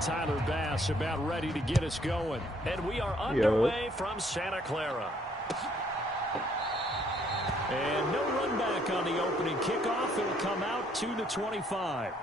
Tyler Bass about ready to get us going. And we are underway from Santa Clara. And no run back on the opening kickoff. It'll come out to the 25.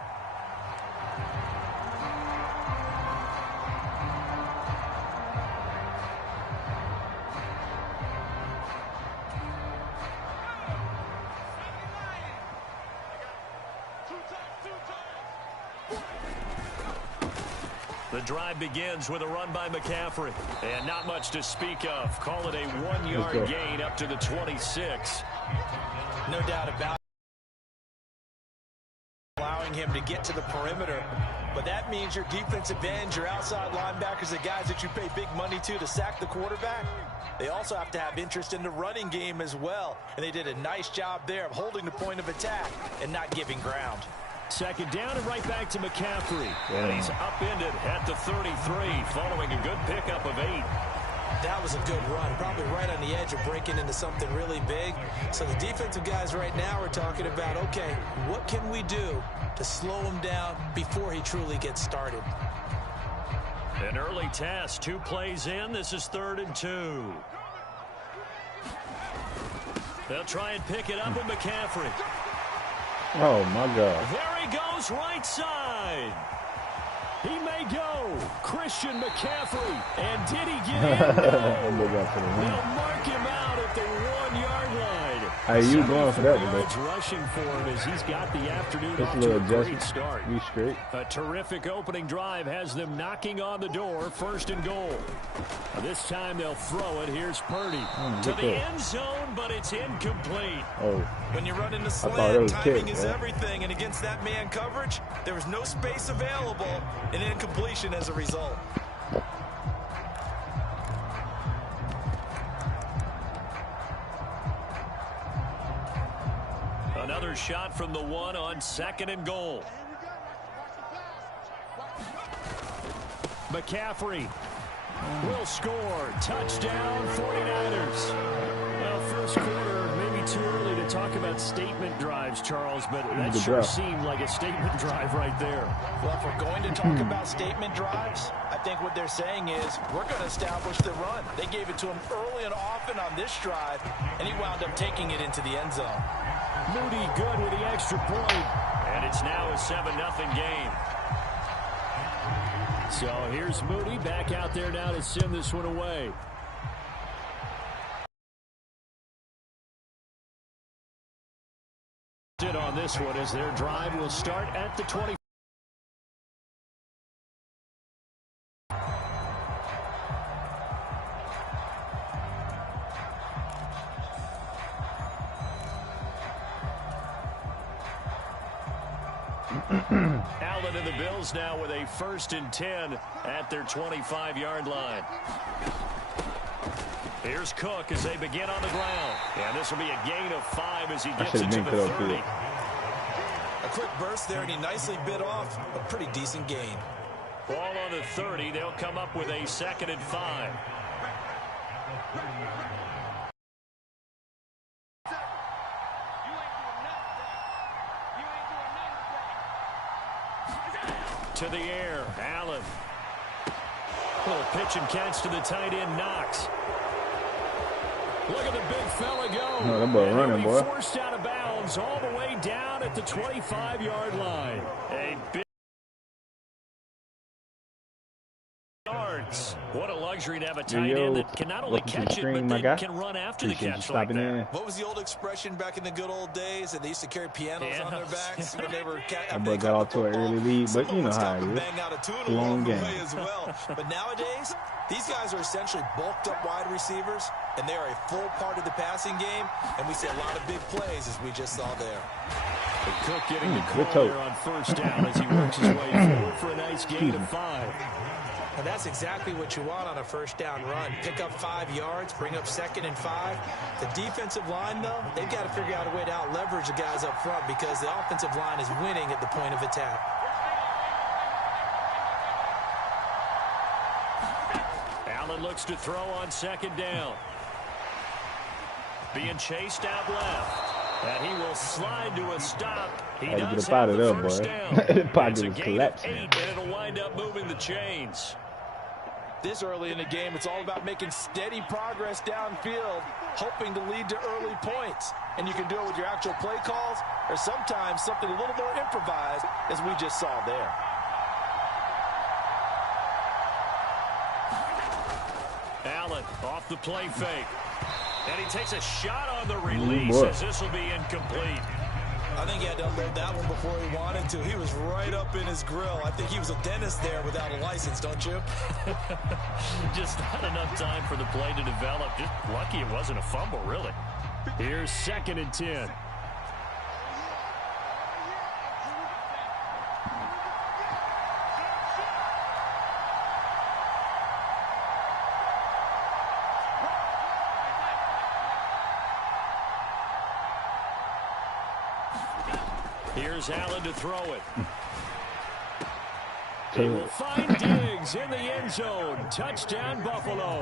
The drive begins with a run by McCaffrey. And not much to speak of. Call it a 1-yard gain up to the 26. No doubt about it. Allowing him to get to the perimeter. But that means your defensive ends, your outside linebackers, the guys that you pay big money to sack the quarterback, they also have to have interest in the running game as well. And they did a nice job there of holding the point of attack and not giving ground. Second down and right back to McCaffrey. And he's upended at the 33 following a good pickup of 8. That was a good run, probably right on the edge of breaking into something really big. So the defensive guys right now are talking about, okay, what can we do to slow him down before he truly gets started? An early test, 2 plays in. This is 3rd and 2. They'll try and pick it up with McCaffrey. Oh, my God. There he goes, right side. He may go. Christian McCaffrey. And did he get in? No. They'll mark him out at the 1-yard line. Hey, you going for that today? Rushing for him as he's got the afternoon off to a great start. Straight. A terrific opening drive has them knocking on the door. 1st and goal. This time they'll throw it. Here's Purdy to the end zone, but it's incomplete. Oh. When you run into slant, timing is everything, and against that man coverage, there was no space available, and incompletion as a result. Another shot from the 1 on 2nd and goal. McCaffrey will score. Touchdown, 49ers. Well, first quarter, maybe too early to talk about statement drives, Charles, but that sure seemed like a statement drive right there. Well, if we're going to talk about statement drives, I think what they're saying is we're going to establish the run. They gave it to him early and often on this drive, and he wound up taking it into the end zone. Moody good with the extra point. And it's now a 7-0 game. So here's Moody back out there now to send this one away. On this one as their drive will start at the 20. Allen and the Bills now with a 1st and 10 at their 25-yard line. Here's Cook as they begin on the ground. And this will be a gain of 5 as he gets into the 30. A quick burst there, and he nicely bit off a pretty decent gain. Ball on the 30. They'll come up with a 2nd and 5. To the air, Allen. Little pitch and catch to the tight end, Knox. Look at the big fella go. Oh, that boy running, boy. Forced out of bounds all the way down at the 25-yard line. A big yards. What a luxury to have a tight end that can not only catch it, but then can run after the catch like that. What was the old expression back in the good old days? And they used to carry pianos on their backs when they were that boy got off to an early lead, but you know how it is. Bang out a tune along the way as well. But nowadays, these guys are essentially bulked up wide receivers, and they are a full part of the passing game, and we see a lot of big plays as we just saw there. Cook getting the call there on 1st down as he works his way forward for a nice gain of 5. And that's exactly what you want on a 1st down run. Pick up 5 yards, bring up 2nd and 5. The defensive line, though, they've got to figure out a way to out-leverage the guys up front because the offensive line is winning at the point of attack. Allen looks to throw on 2nd down. Being chased out left. And he will slide to a stop. He Had to does get up out have of the there, first boy. down. Pocket It's a was gain of collapsing. 8, and it'll wind up moving the chains. This early in the game, it's all about making steady progress downfield, hoping to lead to early points. And you can do it with your actual play calls or sometimes something a little more improvised, as we just saw there. Allen off the play fake. And he takes a shot on the release as this will be incomplete. I think he had to unload that one before he wanted to. He was right up in his grill. I think he was a dentist there without a license, don't you? Just not enough time for the play to develop. Just lucky it wasn't a fumble, really. Here's 2nd and 10. Here's Allen to throw it. He will find Diggs in the end zone. Touchdown, Buffalo.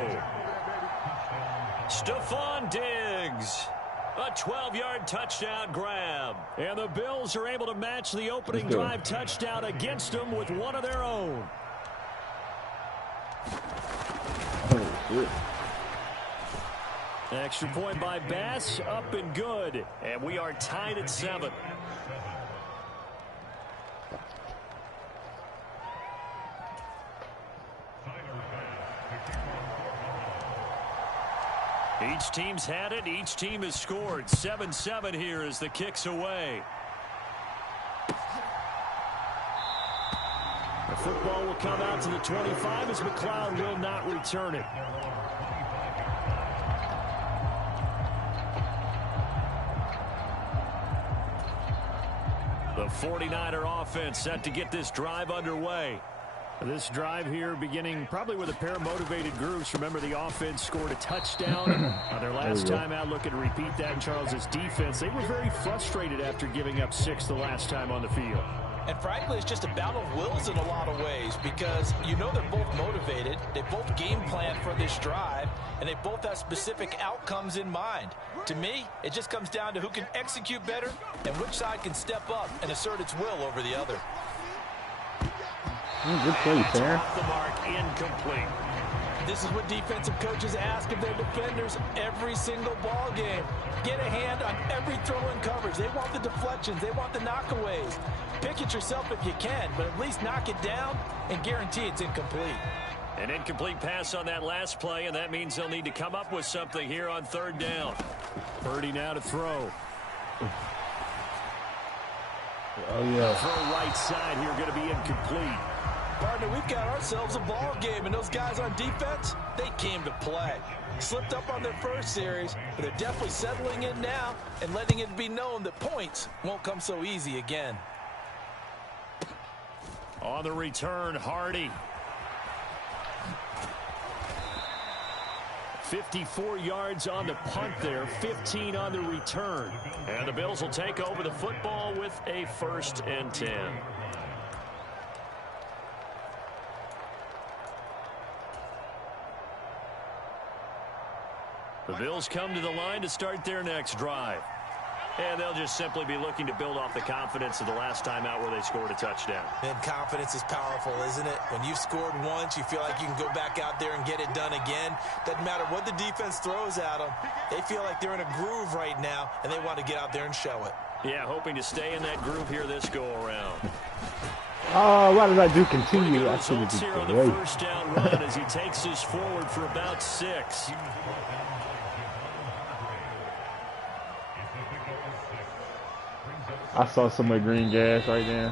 Stephon Diggs. A 12-yard touchdown grab. And the Bills are able to match the opening drive touchdown against them with one of their own. Oh, shit. Extra point by Bass, up and good. And we are tied at 7. Each team's had it. Each team has scored. 7-7 here as the kick's away. The football will come out to the 25 as McLeod will not return it. The 49er offense set to get this drive underway. This drive here beginning probably with a pair of motivated groups. Remember, the offense scored a touchdown on their last time out. Looking to repeat that in Charles's defense. They were very frustrated after giving up 6 the last time on the field. And frankly, it's just a battle of wills in a lot of ways because you know they're both motivated. They both game plan for this drive, and they both have specific outcomes in mind. To me, it just comes down to who can execute better and which side can step up and assert its will over the other. Good play, Sam. Off the mark, incomplete. This is what defensive coaches ask of their defenders every single ball game. Get a hand on every throw in coverage. They want the deflections. They want the knockaways. Pick it yourself if you can, but at least knock it down and guarantee it's incomplete. An incomplete pass on that last play, and that means they'll need to come up with something here on 3rd down. Purdy now to throw. Oh, yeah. Throw right side here, going to be incomplete. Partner, we've got ourselves a ball game, and those guys on defense, they came to play. Slipped up on their first series, but they're definitely settling in now and letting it be known that points won't come so easy again. On the return, Hardy. 54 yards on the punt there, 15 on the return. And the Bills will take over the football with a 1st and 10. The Bills come to the line to start their next drive. And they'll just simply be looking to build off the confidence of the last time out where they scored a touchdown. And confidence is powerful, isn't it? When you've scored once, you feel like you can go back out there and get it done again. Doesn't matter what the defense throws at them. They feel like they're in a groove right now, and they want to get out there and show it. Yeah, hoping to stay in that groove here this go-around. Oh, why did I do continue? I should have Results just here on the away. 1st down run as he takes this forward for about 6. I saw so much green gas right there.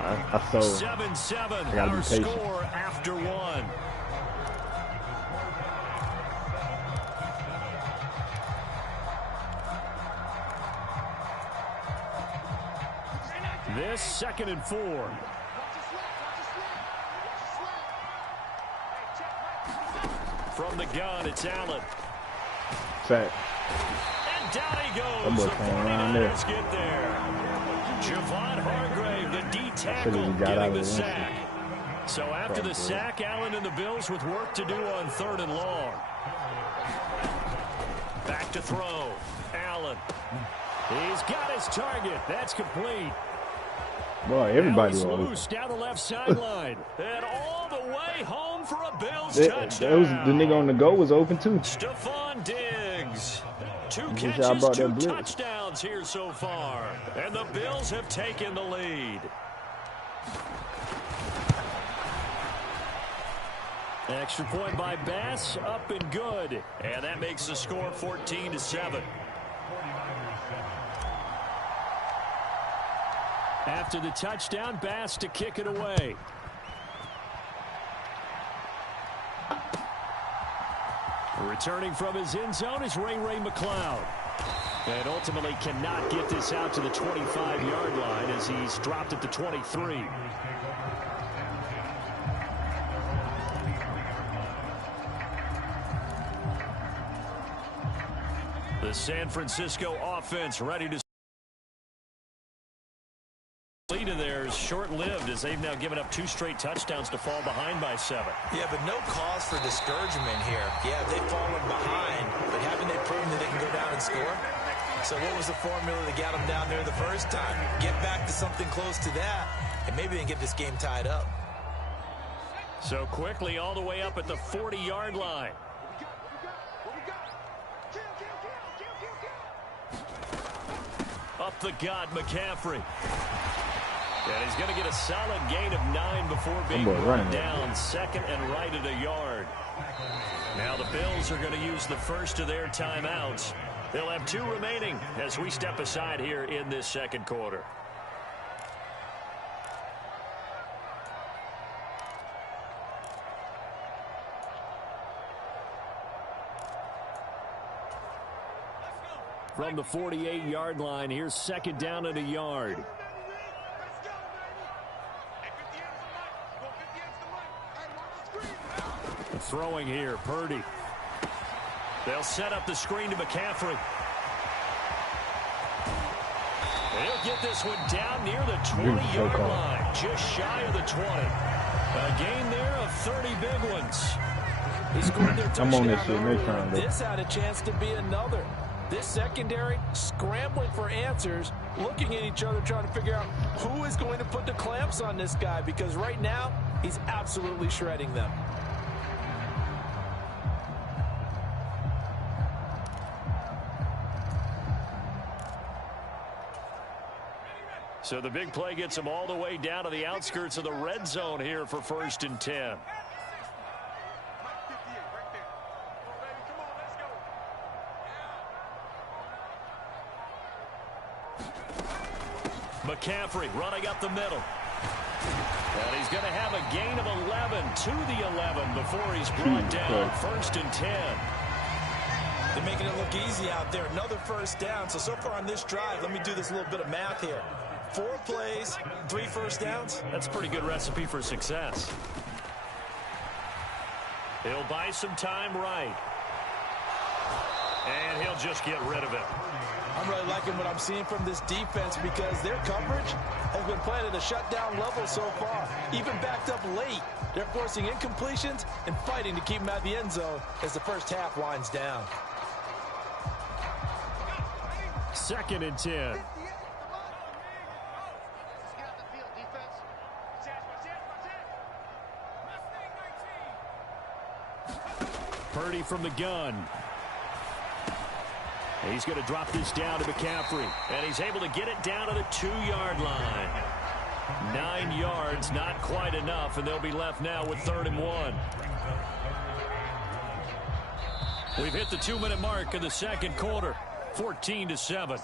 I saw. 7-7, I gotta our be patient. score after 1. This 2nd and 4. From the gun, it's Allen. Sack. And down he goes. That boy The came around there. 49ers get there. Javon Hargrave, the D tackle, Should've got out getting of the the sack. So after the Probably. sack, Allen and the Bills with work to do on 3rd and long. Back to throw. Allen. He's got his target. That's complete. Boy, everybody was loose down the left sideline. And all the way home for a Bills The touchdown. nigga on the go was open too. Stephon Diggs. 2 catches, 2 touchdowns here so far. And the Bills have taken the lead. Extra point by Bass, up and good. And that makes the score 14-7. After the touchdown, Bass to kick it away. Returning from his end zone is Ray McCloud. And ultimately cannot get this out to the 25-yard line as he's dropped at the 23. The San Francisco offense ready to lead of theirs short-lived as they've now given up 2 straight touchdowns to fall behind by 7. Yeah, but no cause for discouragement here. Yeah, they've fallen behind, but haven't they proven that they can go down and score? So what was the formula that got them down there the first time? Get back to something close to that, and maybe they can get this game tied up. So quickly all the way up at the 40-yard line. Up the gut, McCaffrey. And he's going to get a solid gain of 9 before being run down. Second and right at a yard. Now the Bills are going to use the first of their timeouts. They'll have 2 remaining as we step aside here in this second quarter. From the 48-yard line, here's second down and a yard. Throwing here, Purdy. They'll set up the screen to McCaffrey. He'll get this one down near the 20-yard line, just shy of the 20. A gain there of 30 big ones. He scored their touchdown. I'm on this shit next time, though. This had a chance to be another. This secondary scrambling for answers, looking at each other, trying to figure out who is going to put the clamps on this guy, because right now he's absolutely shredding them. So the big play gets him all the way down to the outskirts of the red zone here for 1st and 10. McCaffrey running up the middle. And he's going to have a gain of 11 to the 11 before he's brought down. 1st and 10. They're making it look easy out there. Another first down. So far on this drive, let me do this little bit of math here. 4 plays, 3 first downs. That's a pretty good recipe for success. He'll buy some time right. And he'll just get rid of it. I'm really liking what I'm seeing from this defense because their coverage has been playing at a shutdown level so far. Even backed up late, they're forcing incompletions and fighting to keep them out of the end zone as the first half winds down. 2nd and 10. Purdy from the gun. He's going to drop this down to McCaffrey. And he's able to get it down to the 2-yard line. 9 yards, not quite enough, and they'll be left now with 3rd and 1. We've hit the 2-minute mark of the second quarter. 14-7.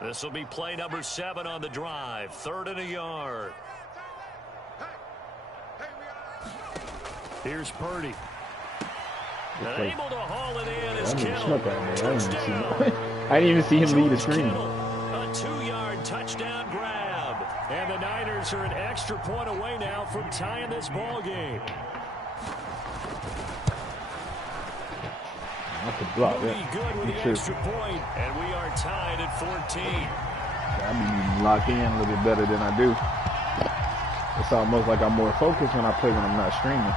This will be play number 7 on the drive. 3rd and a yard. Here's Purdy. Able to haul it in as Kittle. I didn't even see him lead the screen. A 2-yard touchdown grab. And the Niners are an extra point away now from tying this ball game. Block, Be good with the extra point, and we are tied at 14. I be locked in a little bit better than I do. It's almost like I'm more focused when I play when I'm not streaming.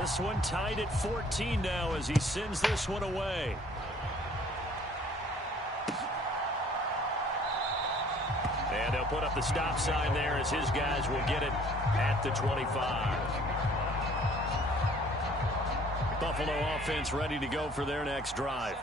This one tied at 14 now as he sends this one away. And they'll put up the stop sign there as his guys will get it at the 25. Buffalo offense ready to go for their next drive.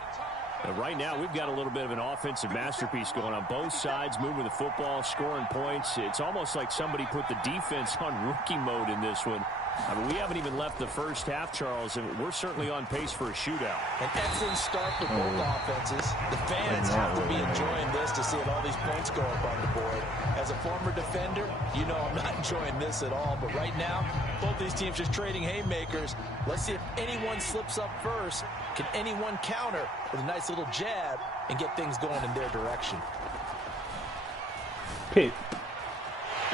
And right now, we've got a little bit of an offensive masterpiece going on both sides, moving the football, scoring points. It's almost like somebody put the defense on rookie mode in this one. I mean, we haven't even left the first half, Charles, and we're certainly on pace for a shootout. An excellent start for both offenses. The fans have to be enjoying this to see all these points go up on the board. As a former defender, you know I'm not enjoying this at all. But right now, both these teams just trading haymakers. Let's see if anyone slips up first. Can anyone counter with a nice little jab and get things going in their direction? Pick.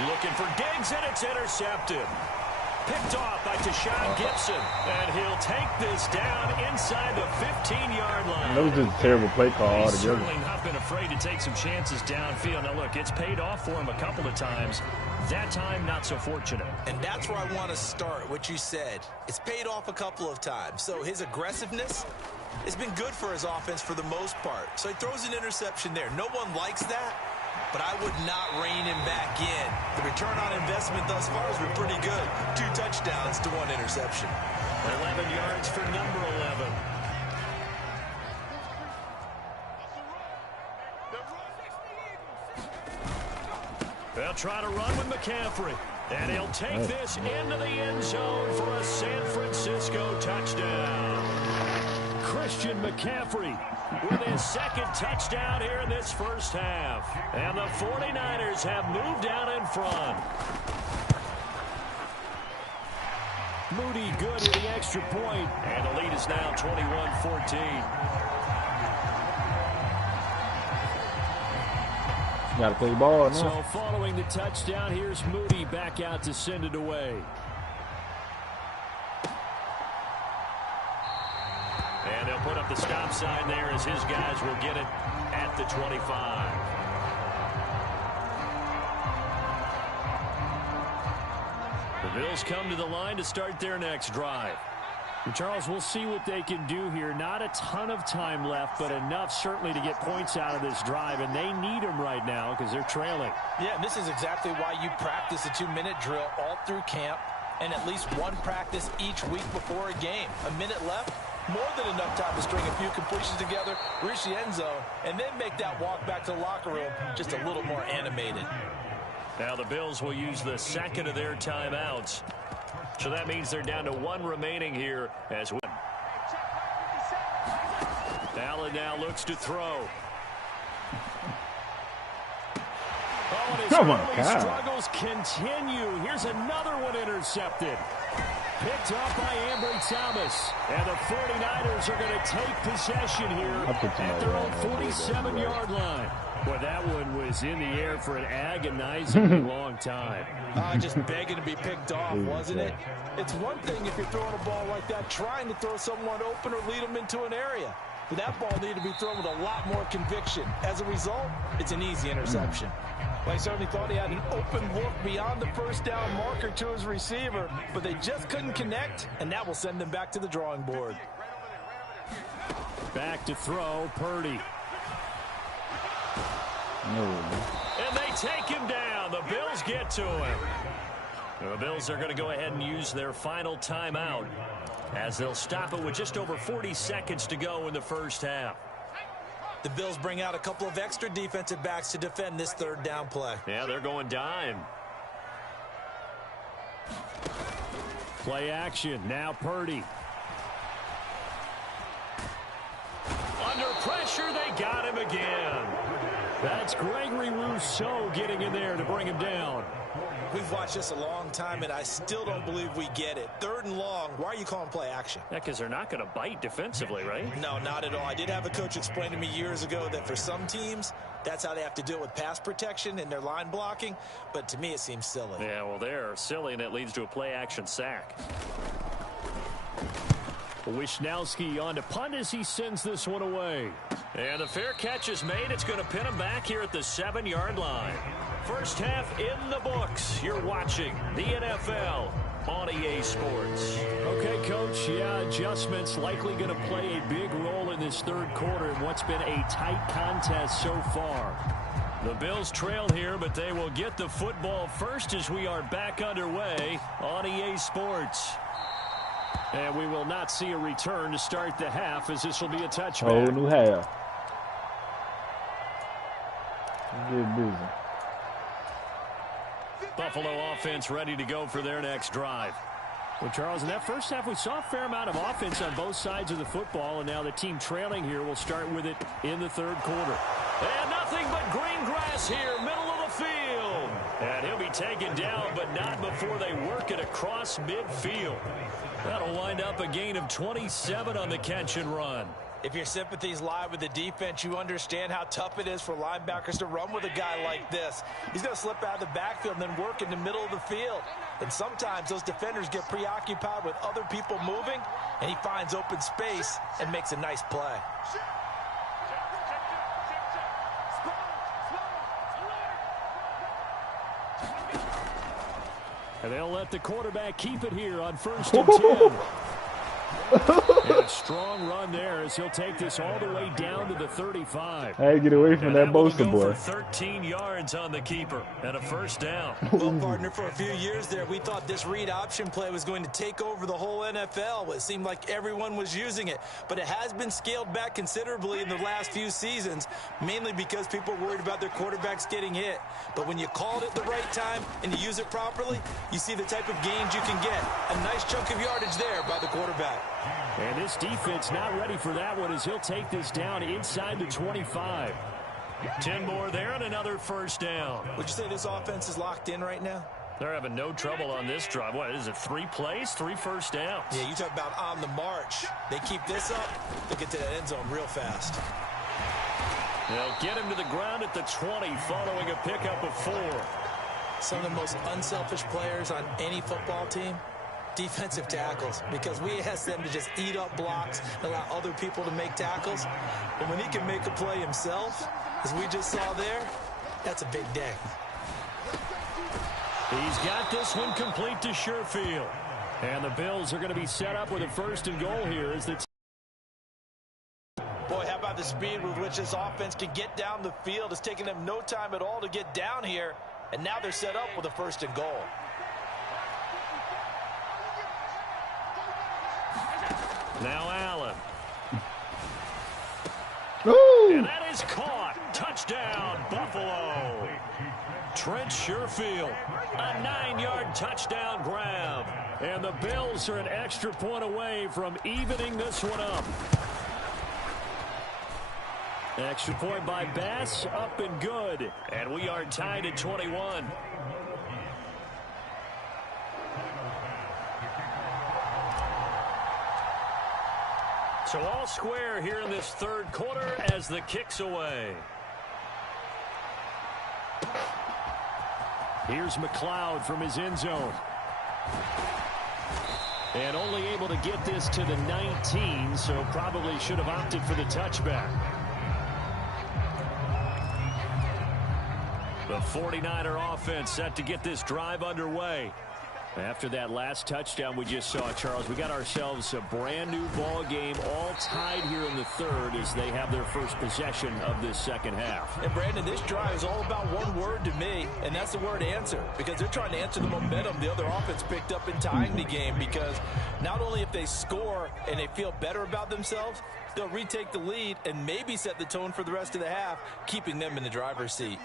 Looking for Diggs, and it's intercepted. Picked off by Tashawn Gibson, and he'll take this down inside the 15-yard line. That was just a terrible play call altogether. He's certainly not been afraid to take some chances downfield. Now, look, it's paid off for him a couple of times. That time, not so fortunate. And that's where I want to start, what you said. It's paid off a couple of times. So his aggressiveness has been good for his offense for the most part. So he throws an interception there. No one likes that. But I would not rein him back in. The return on investment thus far has been pretty good. 2 touchdowns to 1 interception. 11 yards for number 11. They'll try to run with McCaffrey. And he'll take this into the end zone for a San Francisco touchdown. Christian McCaffrey with his second touchdown here in this first half. And the 49ers have moved out in front. Moody good with the extra point. And the lead is now 21-14. Gotta play ball now. So following the touchdown, here's Moody back out to send it away. And they'll put up the stop sign there as his guys will get it at the 25. The Bills come to the line to start their next drive. And Charles, we'll see what they can do here. Not a ton of time left, but enough certainly to get points out of this drive, and they need them right now because they're trailing. Yeah, and this is exactly why you practice a 2-minute drill all through camp and at least one practice each week before a game. A minute left, more than enough time to string a few completions together, reach the end zone, and then make that walk back to the locker room just a little more animated. Now the Bills will use the second of their timeouts. So that means they're down to 1 remaining here as well. Allen now looks to throw. Oh, and his early struggles continue. Here's another one intercepted. Picked up by Ambry Thomas. And the 49ers are going to take possession here at their own 47-yard line. Boy, that one was in the air for an agonizingly long time. Just begging to be picked off, wasn't it? It's one thing if you're throwing a ball like that, trying to throw someone open or lead them into an area. But that ball needed to be thrown with a lot more conviction. As a result, it's an easy interception. Well, he certainly thought he had an open look beyond the first down marker to his receiver, but they just couldn't connect, and that will send them back to the drawing board. Back to throw, Purdy. And they take him down. The Bills get to him. The Bills are going to go ahead and use their final timeout as they'll stop it with just over 40 seconds to go in the first half. The Bills bring out a couple of extra defensive backs to defend this third down play. Yeah, they're going dime. Play action. Now Purdy. Under pressure, they got him again. That's Gregory Rousseau getting in there to bring him down. We've watched this a long time, and I still don't believe we get it. 3rd and long, why are you calling play action? Yeah, because they're not going to bite defensively, right? No, not at all. I did have a coach explain to me years ago that for some teams, that's how they have to deal with pass protection and their line blocking. But to me, it seems silly. Yeah, well, they're silly, and it leads to a play action sack. Wisnowski on to punt as he sends this one away. And the fair catch is made. It's going to pin him back here at the 7-yard line. First half in the books. You're watching the NFL on EA Sports. Okay, Coach. Yeah, adjustments likely going to play a big role in this third quarter in what's been a tight contest so far. The Bills trail here, but they will get the football first as we are back underway on EA Sports. And we will not see a return to start the half, as this will be a touchback. Whole new half. Get busy. Buffalo offense ready to go for their next drive. Well, Charles, in that first half, we saw a fair amount of offense on both sides of the football, and now the team trailing here will start with it in the third quarter. And nothing but green grass here, middle of the field. And he'll be taken down, but not before they work it across midfield. That'll wind up a gain of 27 on the catch and run. If your sympathies lie with the defense, you understand how tough it is for linebackers to run with a guy like this. He's going to slip out of the backfield and then work in the middle of the field. And sometimes those defenders get preoccupied with other people moving, and he finds open space and makes a nice play. And they'll let the quarterback keep it here on 1st and 10. And a strong run there as he'll take this all the way down to the 35. Hey, get away from that Bosa boy. For 13 yards on the keeper and a first down. Well, partner, for a few years there, we thought this read option play was going to take over the whole NFL. It seemed like everyone was using it, but it has been scaled back considerably in the last few seasons, mainly because people are worried about their quarterbacks getting hit. But when you call it at the right time and you use it properly, you see the type of gains you can get. A nice chunk of yardage there by the quarterback. And this defense not ready for that one as he'll take this down inside the 25. 10 more there and another first down. Would you say this offense is locked in right now? They're having no trouble on this drive. What is it, 3 plays, 3 first downs? Yeah, you talk about on the march. They keep this up, they'll get to that end zone real fast. They'll get him to the ground at the 20 following a pickup of 4. Some of the most unselfish players on any football team, defensive tackles, because we ask them to just eat up blocks and allow other people to make tackles. But when he can make a play himself, as we just saw there, that's a big day. He's got this one complete to Sherfield. And the Bills are going to be set up with a 1st and goal here as the Boy, how about the speed with which this offense can get down the field? It's taking them no time at all to get down here, and now they're set up with a 1st and goal. Now Allen. Ooh. And that is caught. Touchdown, Buffalo. Trent Sherfield, a 9-yard touchdown grab. And the Bills are an extra point away from evening this one up. Extra point by Bass, up and good. And we are tied at 21. So all square here in this third quarter as the kick's away. Here's McLeod from his end zone. And only able to get this to the 19, so probably should have opted for the touchback. The 49er offense set to get this drive underway. After that last touchdown we just saw, Charles, we got ourselves a brand new ball game, all tied here in the third as they have their first possession of this second half. And Brandon, this drive is all about one word to me, and that's the word answer, because they're trying to answer the momentum the other offense picked up in tying the game, because not only if they score and they feel better about themselves, they'll retake the lead and maybe set the tone for the rest of the half, keeping them in the driver's seat.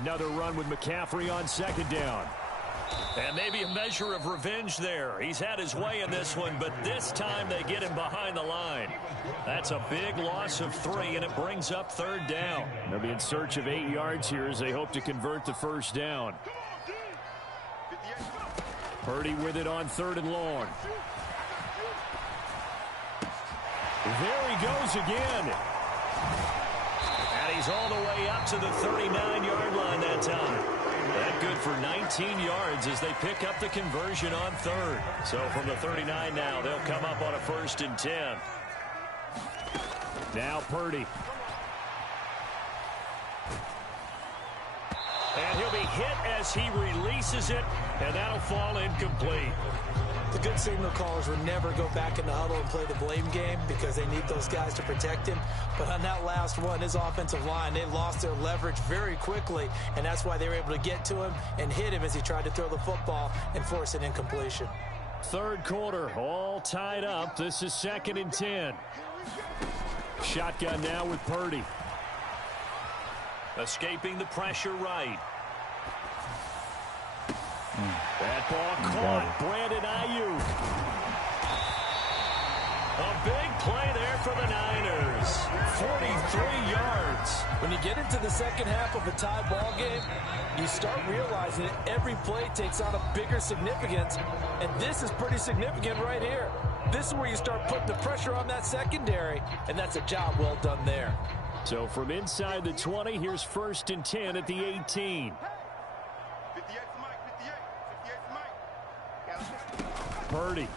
Another run with McCaffrey on second down. And maybe a measure of revenge there. He's had his way in this one, but this time they get him behind the line. That's a big loss of 3, and it brings up third down. They'll be in search of 8 yards here as they hope to convert the first down. Purdy with it on 3rd and long. There he goes again. And he's all the way up to the 39-yard line that time. That good for 19 yards as they pick up the conversion on third. So from the 39 now, they'll come up on a 1st and 10. Now Purdy. And he'll be hit as he releases it, and that'll fall incomplete. The good signal callers would never go back in the huddle and play the blame game because they need those guys to protect him. But on that last one, his offensive line, they lost their leverage very quickly, and that's why they were able to get to him and hit him as he tried to throw the football and force an incompletion. Third quarter, all tied up. This is 2nd and 10. Shotgun now with Purdy. Escaping the pressure right. That ball caught. Brandon Ayuk. A big play there for the Niners. 43 yards. When you get into the second half of a tie ball game, you start realizing that every play takes on a bigger significance, and this is pretty significant right here. This is where you start putting the pressure on that secondary, and that's a job well done there. So from inside the 20, here's 1st and 10 at the 18. Purdy.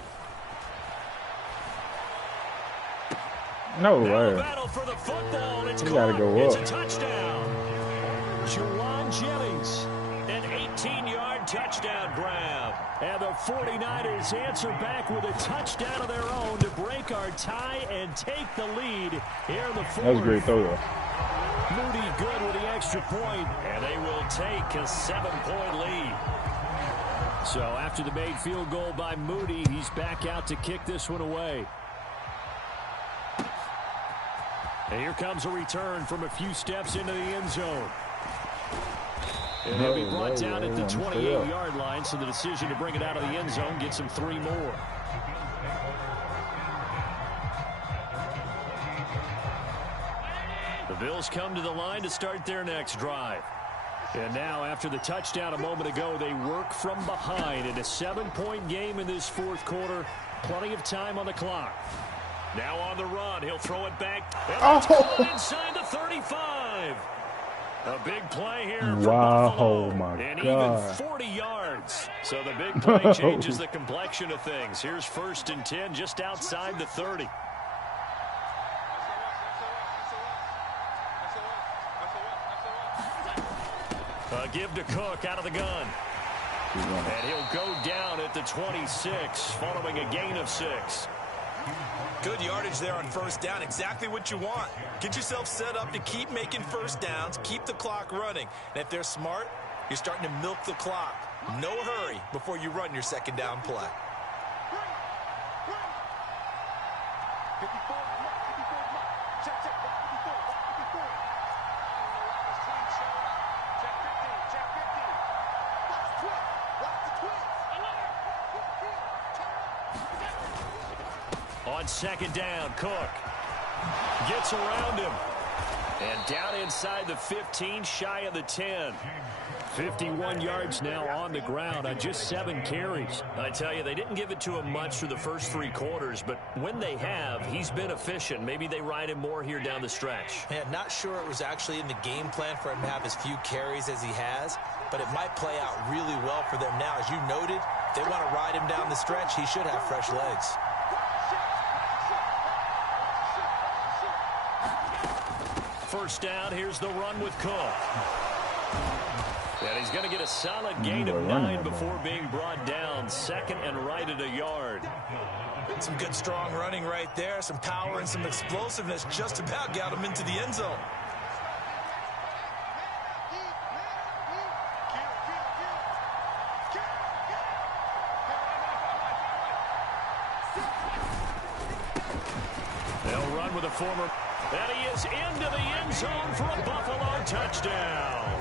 No way. Battle for the football. It's gotta go It's up. a touchdown. Juwan Jennings, an 18-yard touchdown grab. And the 49ers answer back with a touchdown of their own to break our tie and take the lead here in the fourth. That was a great throw, though. Moody good with the extra point, and they will take a 7-point lead. So after the made field goal by Moody, he's back out to kick this one away. And here comes a return from a few steps into the end zone. And he'll be brought down at the 28-yard line, so the decision to bring it out of the end zone gets him 3 more. The Bills come to the line to start their next drive. And now, after the touchdown a moment ago, they work from behind in a 7-point game in this fourth quarter. Plenty of time on the clock. Now on the run, he'll throw it back. And inside the 35. A big play here from Buffalo. My and God. Even 40 yards. So the big play changes the complexion of things. Here's 1st and 10 just outside the 30. Give to Cook out of the gun. And he'll go down at the 26 following a gain of 6. Good yardage there on 1st down. Exactly what you want. Get yourself set up to keep making 1st downs, keep the clock running. And if they're smart, you're starting to milk the clock. No hurry before you run your 2nd down play. On 2nd down, Cook gets around him. And down inside the 15, shy of the 10. 51 yards now on the ground on just 7 carries. I tell you, they didn't give it to him much through the first 3 quarters, but when they have, he's been efficient. Maybe they ride him more here down the stretch. Man, not sure it was actually in the game plan for him to have as few carries as he has, but it might play out really well for them now. As you noted, if they want to ride him down the stretch, he should have fresh legs. First down, here's the run with Cook. And he's going to get a solid gain of 9 before being brought down. 2nd and right at a yard. Some good strong running right there. Some power and some explosiveness just about got him into the end zone. They'll run with a former... And he is into the end zone for a Buffalo touchdown.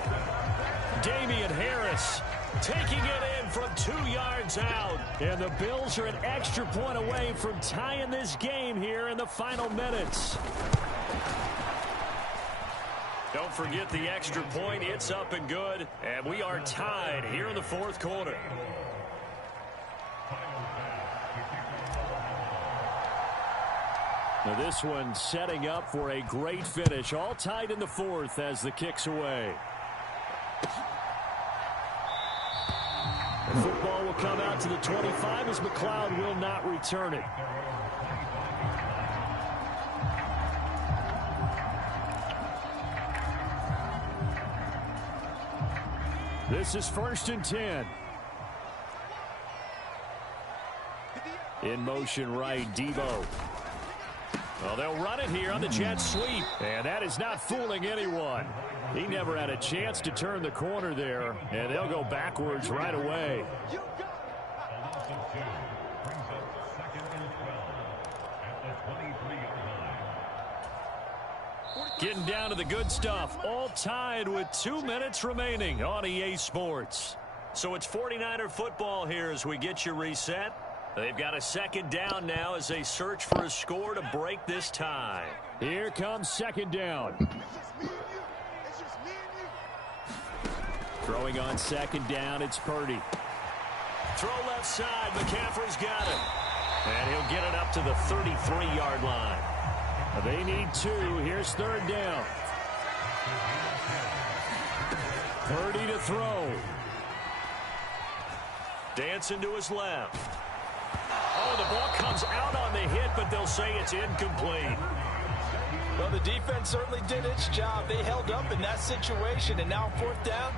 Damian Harris taking it in from 2 yards out. And the Bills are an extra point away from tying this game here in the final minutes. Don't forget the extra point. It's up and good. And we are tied here in the fourth quarter. Now this one setting up for a great finish. All tied in the fourth as the kick's away. football will come out to the 25 as McLeod will not return it. This is 1st and 10. In motion right, Debo. Well, they'll run it here on the jet sweep. And that is not fooling anyone. He never had a chance to turn the corner there. And they'll go backwards right away. Getting down to the good stuff. All tied with 2 minutes remaining on EA Sports. So it's 49er football here as we get you reset. They've got a 2nd down now as they search for a score to break this tie. Here comes 2nd down. Throwing on 2nd down, it's Purdy. Throw left side, McCaffrey's got it. And he'll get it up to the 33-yard line. They need 2. Here's 3rd down. Purdy to throw. Dancing to his left. Oh, the ball comes out on the hit, but they'll say it's incomplete. Well, the defense certainly did its job. They held up in that situation, and now 4th down,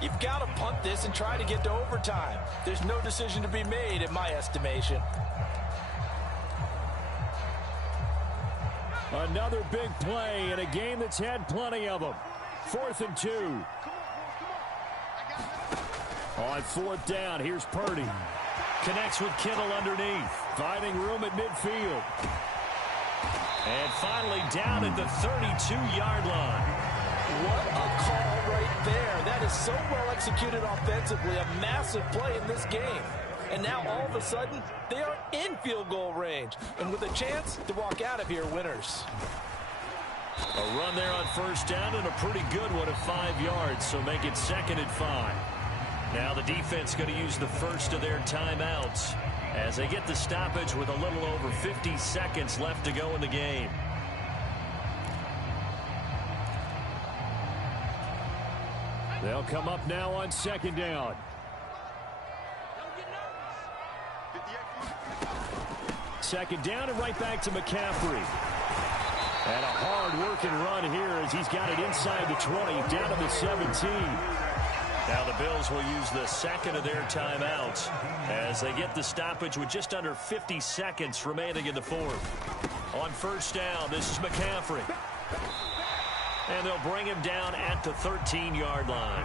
you've got to punt this and try to get to overtime. There's no decision to be made in my estimation. Another big play in a game that's had plenty of them. 4th and 2. On 4th down, here's Purdy. Connects with Kittle underneath. Finding room at midfield. And finally down at the 32-yard line. What a call right there. That is so well executed offensively. A massive play in this game. And now all of a sudden, they are in field goal range. And with a chance to walk out of here winners. A run there on 1st down and a pretty good one at 5 yards. So make it 2nd and 5. Now the defense going to use the first of their timeouts as they get the stoppage with a little over 50 seconds left to go in the game. They'll come up now on 2nd down. Second down and right back to McCaffrey. And a hard-working run here as he's got it inside the 20, down to the 17. Now the Bills will use the 2nd of their timeouts as they get the stoppage with just under 50 seconds remaining in the 4th. On 1st down, this is McCaffrey. And they'll bring him down at the 13-yard line.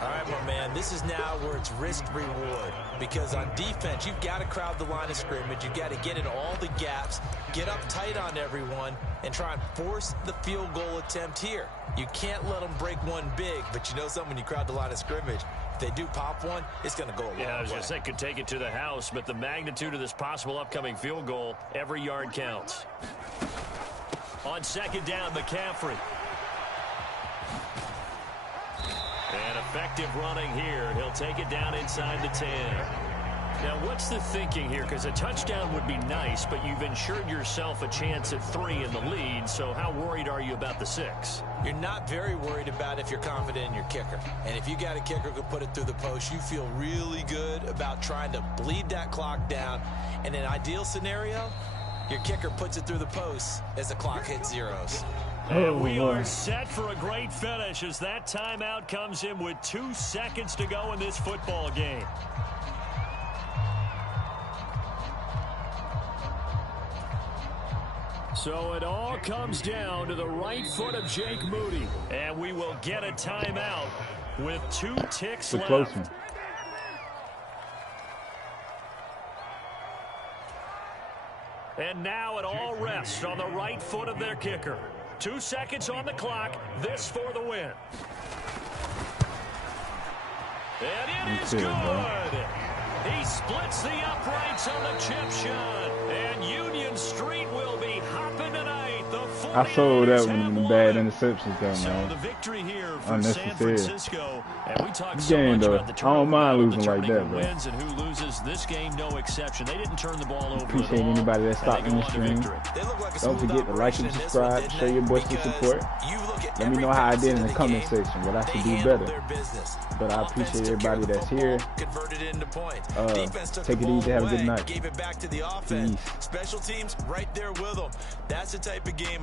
All right, my man, this is now where it's risk-reward. Because on defense, you've got to crowd the line of scrimmage. You've got to get in all the gaps, get up tight on everyone, and try and force the field goal attempt here. You can't let them break one big, but you know something, when you crowd the line of scrimmage, if they do pop one, it's going to go a long way. Yeah, I was going to say could take it to the house, but the magnitude of this possible upcoming field goal, every yard counts. On 2nd down, McCaffrey. And effective running here. He'll take it down inside the 10. Now, what's the thinking here? Because a touchdown would be nice, but you've ensured yourself a chance at 3 in the lead, so how worried are you about the 6? You're not very worried about if you're confident in your kicker. And if you got a kicker who can put it through the post, you feel really good about trying to bleed that clock down. In an ideal scenario, your kicker puts it through the post as the clock hits zeros. And we are set for a great finish as that timeout comes in with 2 seconds to go in this football game. So it all comes down to the right foot of Jake Moody. And we will get a timeout with 2 ticks left. And now it all rests on the right foot of their kicker. 2 seconds on the clock. This for the win. And it is good. He splits the uprights on the chip shot. And Union Street will be hopping tonight. The I sold that one in the bad interceptions, though, So man. the victory here for San Unnecessary. Francisco, and we talked so Game, much though. about the I don't mind losing like determining that, who bro. wins and who loses. This game, no exception. They didn't turn the ball over. Appreciate at all, anybody that and stopped they in go the on to stream. victory. Don't forget to like and subscribe. Show your boys some support. Let me know how I did in the comment section. What I should do better. But I appreciate everybody that's here. Take it easy. Have a good night. Gave it back to the offense. Special teams right there with them. That's the type of game.